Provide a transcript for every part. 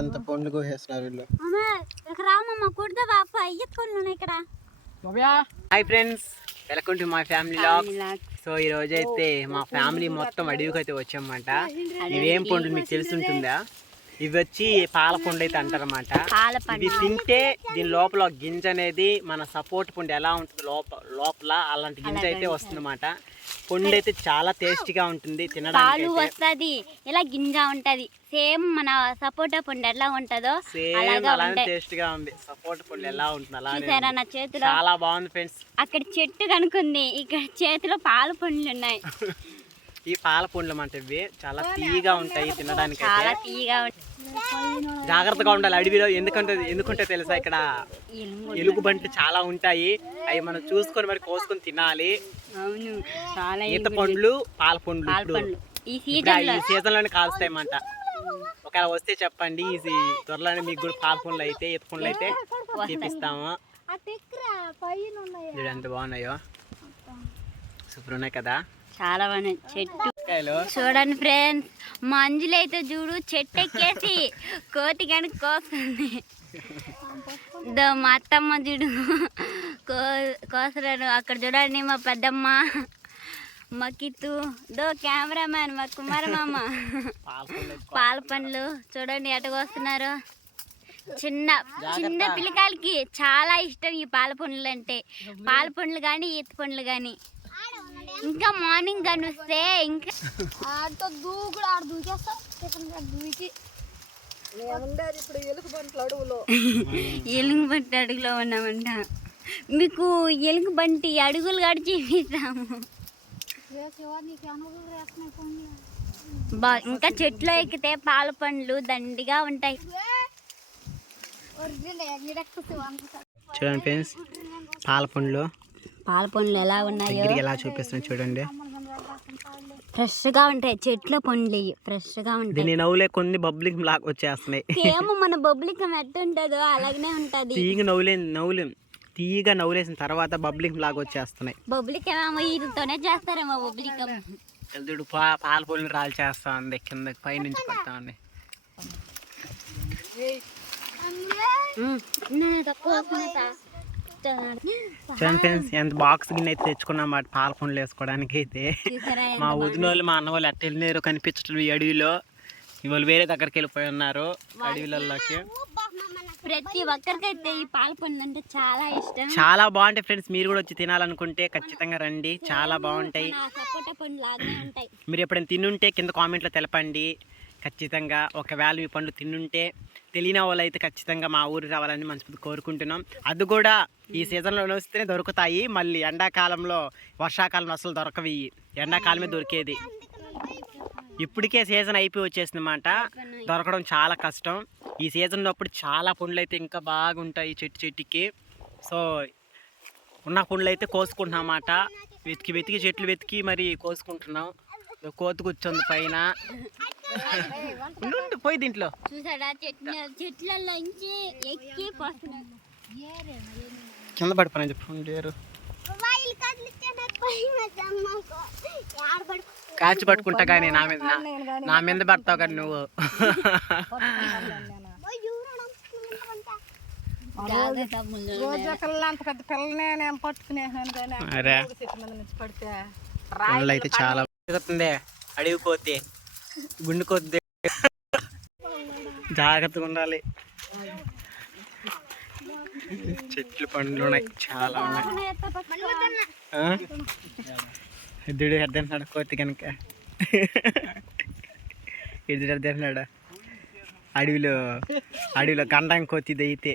అంత పండ్లు కోసేస్తున్నారు వీళ్ళు. Hi friends welcome to my family log so ఈ రోజు అయితే మా ఫ్యామిలీ మొత్తం అడవికి అయితే వచ్చామన్నమాట ఇవేం పండ్లు మీకు తెలుసుంటుందా? ఇవి వచ్చి పాల పండు అయితే అంటారన్నమాట. ఇది తింటే దీని లోపల గింజ అనేది మన సపోర్ట్ పండు ఎలా ఉంటుంది లోపల లోపల అలాంటి గింజ అయితే వస్తుందన్నమాట. పండు అయితే చాలా టేస్టీగా ఉంటుంది తినడానికి పాలు వస్తది ఇలా గింజ ఉంటది. సేమ్ మన సపోటా పండు ఎట్లా ఉంటదో సేమ్ అలాగా అలానే ఉంటాయి టేస్ట్గా ఉంది. సపోర్ట్ పండు ఎలా ఉంటుంది అలానే చూసారా ఉంది. నా చేతిలో? చాలా బాగుంది ఫ్రెండ్స్. అక్కడ చెట్టు కనుకుంది ఇక్కడ చేతిలో పాల పండ్లు ఉన్నాయి. ఈ పాల పండ్లు అంటే ఇవి చాలా తీయగా ఉంటాయి తినడానికి చాలా తీయగా జాగ్రత్తగా ఉండాలి అడవిలో. ఎందుకంటే ఎందుకంటే తెలుసా ఇక్కడ? ఎలుగు. ఎలుగు బంట్లు చాలా ఉంటాయి. అవి మనం చూసుకొని మరి కోసుకొని తినాలి. అవును చాలా ఈత. పండ్లు పాల పండ్లు ఇప్పుడు ఈ సీజన్లో ఈ సీజన్లోనే కాస్తాయన్నమాట ఒకవేళ వస్తే చెప్పండి ఈ త్వరలోనే మీకు కూడా పాల పండ్లు అయితే ఈత పండ్లు అయితే చూపిస్తాము చూడు ఎంత బాగున్నాయో. సూపర్ ఉన్నాయి కదా. చాలా బాగున్నాయి. చెట్టు. చూడండి ఫ్రెండ్స్ మంజులు అయితే చూడు చెట్టు ఎక్కేసి కోతి కనుక కోస్తుంది. దో మా అత్తమ్మ చూడు. కో కోసరాను. అక్కడ చూడండి మా పెద్దమ్మ మా కిత్తు. దో కెమెరామ్యాన్ మా కుమారమామ పాల పండ్లు. చూడండి ఎట కోస్తున్నారు. చిన్న చిన్న పిల్లకాయలకి చాలా ఇష్టం ఈ పాల పండ్లు అంటే పాల పండ్లు కానీ ఈత పండ్లు కానీ ఇంకా మార్నింగ్ కానీ వస్తే ఇంకా ఆడితో దూకుడు ఆడు దూకేస్తా. దూకి. ఎలుగు బంటి అడుగులో ఉన్నామంట. మీకు ఎలుగు బంటి అడుగులు కాడ చూపిస్తాము బా ఇంకా చెట్లు ఎక్కితే పాల పండ్లు దండిగా ఉంటాయి. చూడండి ఫ్రెండ్స్ పాల పండ్లు. పాల పండ్లు ఎలా ఉన్నాయో. ఎలా చూపిస్తున్నాను చూడండి. ఫ్రెష్గా ఉంటాయి. చెట్ల పండ్లు ఫ్రెష్గా ఉంటాయి. దీన్ని నవ్వులే కొన్ని బబ్లింగ్ బ్లాక్ వచ్చేస్తున్నాయి. ఏమో మన బొబ్బలికం ఎట్ట ఉంటుందో అలాగనే ఉంటది. తీగ నవ్వులే నవ్వులే తీగ నవ్వులేసిన తర్వాత బబ్లింగ్ బ్లాక్ వచ్చేస్తున్నాయి. బొబ్బలికం ఏమో వీటితోనే చేస్తారేమో బొబ్బలికం ఎల్దుడు పా పాల పొలిని రాలు చేస్తా ఉంది కింద పై నుంచి పడతా ఉంది నేను తక్కువ చూడండి ఫ్రెండ్స్ ఎంత బాక్స్ గిన్నె అయితే తెచ్చుకున్నాం మాట పాల పండ్లు వేసుకోవడానికి అయితే. మా వదిన వాళ్ళు మా అన్న వాళ్ళు ఎట్ట వెళ్ళినారు కనిపించడం ఈ అడవిలో. ఇవాళ వేరే దగ్గరికి వెళ్ళిపోయి ఉన్నారు అడవిలలోకి. ప్రతి ఒక్కరికైతే ఈ పాల పండు అంటే చాలా ఇష్టం. చాలా బాగుంటాయి ఫ్రెండ్స్ మీరు కూడా వచ్చి తినాలనుకుంటే ఖచ్చితంగా రండి. చాలా బాగుంటాయి. మీరు ఎప్పుడైనా తినుంటే కింద కామెంట్లో తెలపండి. ఖచ్చితంగా ఒకవేళ మీ పండ్లు తినుంటే తెలియని వాళ్ళు అయితే ఖచ్చితంగా మా ఊరు రావాలని మనస్ఫూర్తి కోరుకుంటున్నాం. అది కూడా ఈ సీజన్లో వస్తేనే దొరుకుతాయి. మళ్ళీ ఎండాకాలంలో వర్షాకాలంలో అసలు దొరకవి. ఎండాకాలమే దొరికేది. ఇప్పటికే సీజన్ అయిపోయి వచ్చేసిందన్నమాట. దొరకడం చాలా కష్టం. ఈ సీజన్లో అప్పుడు చాలా పండ్లు అయితే ఇంకా బాగుంటాయి చెట్టు చెట్టుకి. సో ఉన్న పండ్లు అయితే కోసుకుంటున్నాం అన్నమాట. వెతికి వెతికి చెట్లు వెతికి మరి కోసుకుంటున్నాం. కోతి కూర్చుంది పైన. ఉండు, పోయి దీంట్లో. చూసాడా? చెట్ల చెట్లలో ఇంచి ఎక్కి కింద పడిపోయినా చెప్పు. పడి కాచి పట్టుకుంటా కానీ నా మీద నా- మీద పడతావు కానీ నువ్వు. అంత పెద్ద పిల్లనే నేను పట్టుకునేసాను కానీ అరే. చెట్టు మీద నుంచి పడితే పండ్లు అయితే చాలా కోతి గుండు కొద్ది. జాగ్రత్తగా ఉండాలి. చెట్లు పండ్లు ఉన్నాయి చాలా ఉన్నాయి? ఎద్దుడు అర్థంటున్నాడు కోతి కనుక. ఎద్దుడు అర్థంటున్నాడు అడవిలో అడవిలో గండం కోతి ఇది అయితే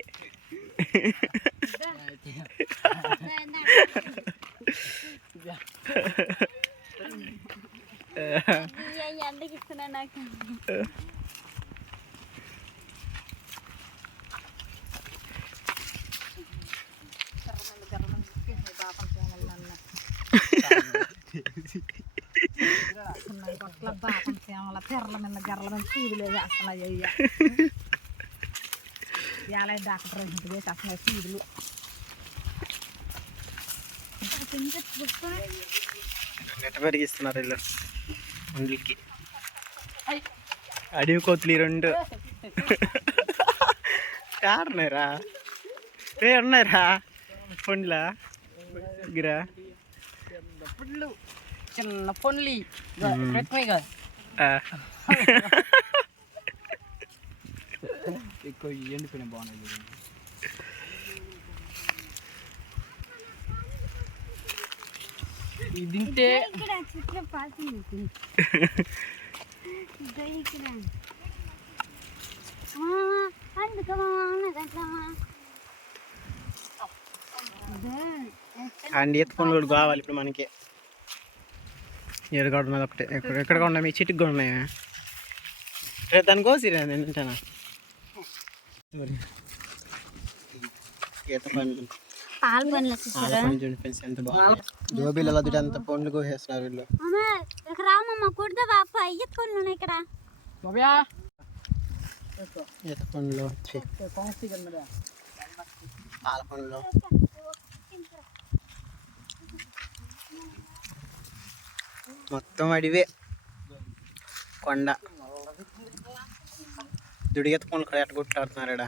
ఎందుకు ఇస్తున్నా నాకు తెరల మీద గర్రల మీద సూదులు అయ్యా ఎలా డాక్టర్ ఇంటి వేసేస్తున్నాయి సూదులు నెట్ పెరిగిస్తున్నారు వీళ్ళు. పండ్లకి అడవి కోతులు రెండు. యారున్నాయిరా ఏ ఉన్నాయిరా? పండ్లా గిరా? పుళ్ళు చిన్న పొన్లి పెట్టినాయి కదా. ఎక్కువ ఎండిపోయిన బాగున్నాయి తింటే ఇక్కడ చెట్లు పాసింది ఇదో ఇక్కడ అందుకు అండ్ ఈత పండ్లు కూడా కావాలి ఇప్పుడు మనకి ఏడుగాడు ఉన్నది ఒకటే ఎక్కడ ఎక్కడ ఉన్నాయి మీ చిటికి కూడా ఉన్నాయా రేపు దాని కోసి నేను తింటానా మరి. ఈత పండ్లు దుడి అంత పండ్లు కోసేస్తున్నారు వీళ్ళు. ఇక్కడ రామమ్మ కుడతా బాప అయ్య పనులు ఉన్నాయి ఇక్కడ. బాబయా ఈత పండ్లు ఛీ, పాల పండ్లు మొత్తం అడివే. కొండ. దుడిగెత్త పండ్లు కూడా ఎట్ట కొట్లాడుతున్నారు వావ్